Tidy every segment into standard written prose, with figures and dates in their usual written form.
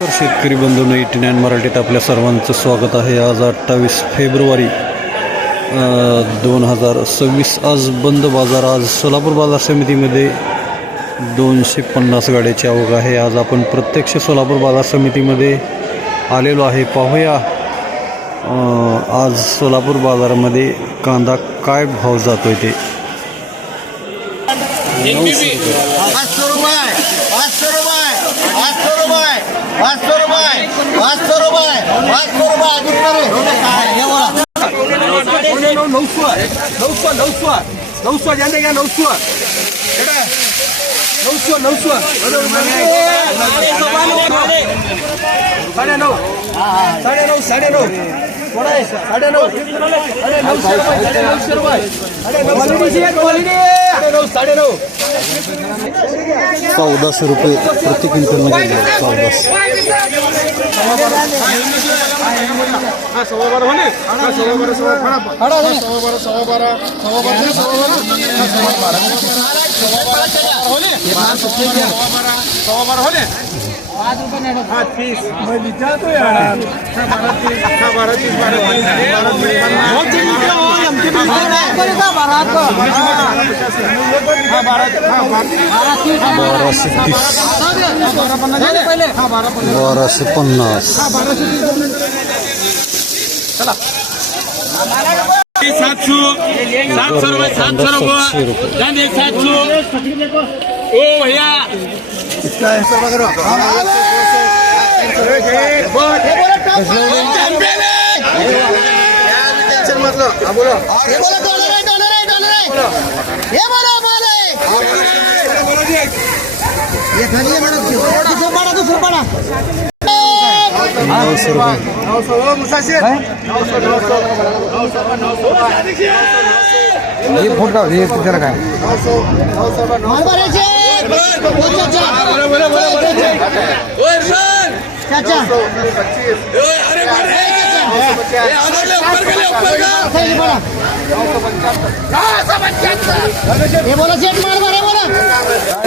तर शेतकरी बंधूंनो 89 मराठीत आपल्या सर्वांचं स्वागत आहे। आज 28 फेब्रुवारी 2026 आज बंद बाजार। आज सोलापूर बाजार समितीमध्ये 250 गाड्याची आवक आहे। आज आपण प्रत्यक्ष सोलापूर बाजार समितीमध्ये आलेलो आहे। पाहूया आज सोलापूर बाजारामध्ये कांदा काय भाव जातोय ते। 500 रुपये 500 रुपये 500 रुपये 500 रुपये 500 रुपये 500 रुपये 900 जाने का 900 साढ़े नौ 1400 रुपये प्रति क्विंटल में 1400। बाराशे 50 700 रुपये जाने 700 ओ भैया ये फोट का ये कितना का है?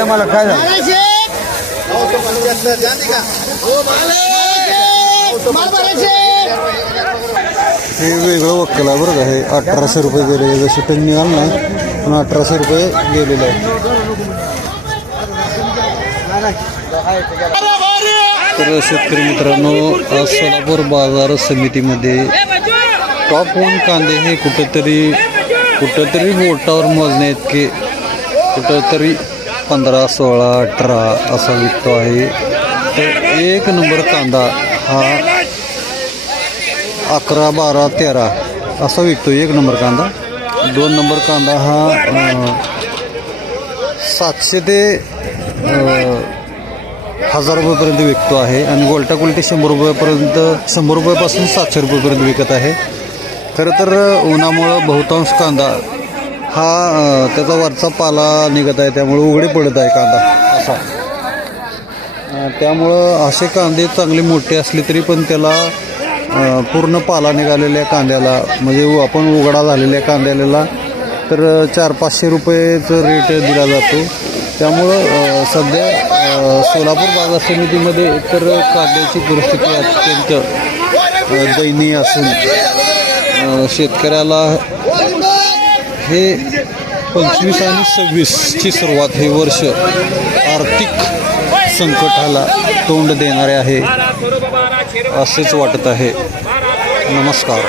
मला काय हे वेगळं वक्कल आहे बरं का। हे 1800 रुपये गेले, जसं टन निघाल ना पण 1800 रुपये गेलेले आहे। तर शेतकरी मित्रांनो आज सोलापूर बाजार समितीमध्ये टॉप 1 कांदे हे कुठंतरी बोटावर मोजणे इतके कुठंतरी 15, 16, 18 असा विकतो आहे। तर 1 नंबर कांदा हा 11, 12, 13 असा विकतो 1 नंबर कांदा। 2 नंबर कांदा हा 700 ते 1000 रुपयेपर्यंत विकतो आहे आणि गोल्टा क्वालिटी 100 रुपयेपर्यंत 100 रुपयापासून 700 रुपयेपर्यंत विकत आहे। खरं तर उन्हामुळं बहुतांश कांदा हा त्याचा वरचा पाला निघत आहे, त्यामुळे उघडे पडत आहे कांदा असा। त्यामुळं असे कांदे चांगले मोठे असले तरी पण त्याला पूर्ण पाला निघालेल्या कांद्याला म्हणजे आपण उघडा झालेल्या कांद्याला तर 400-500 रुपयेचं रेट दिला जातो। त्यामुळं सध्या सोलापूर बाजार समितीमध्ये तर कांद्याची परिस्थिती अत्यंत दयनीय असून शेतकऱ्याला हे 25 आणि 26ची सुरुवात हे वर्ष आर्थिक संकटाला तोंड देणारे आहे असेच वाटत आहे। नमस्कार।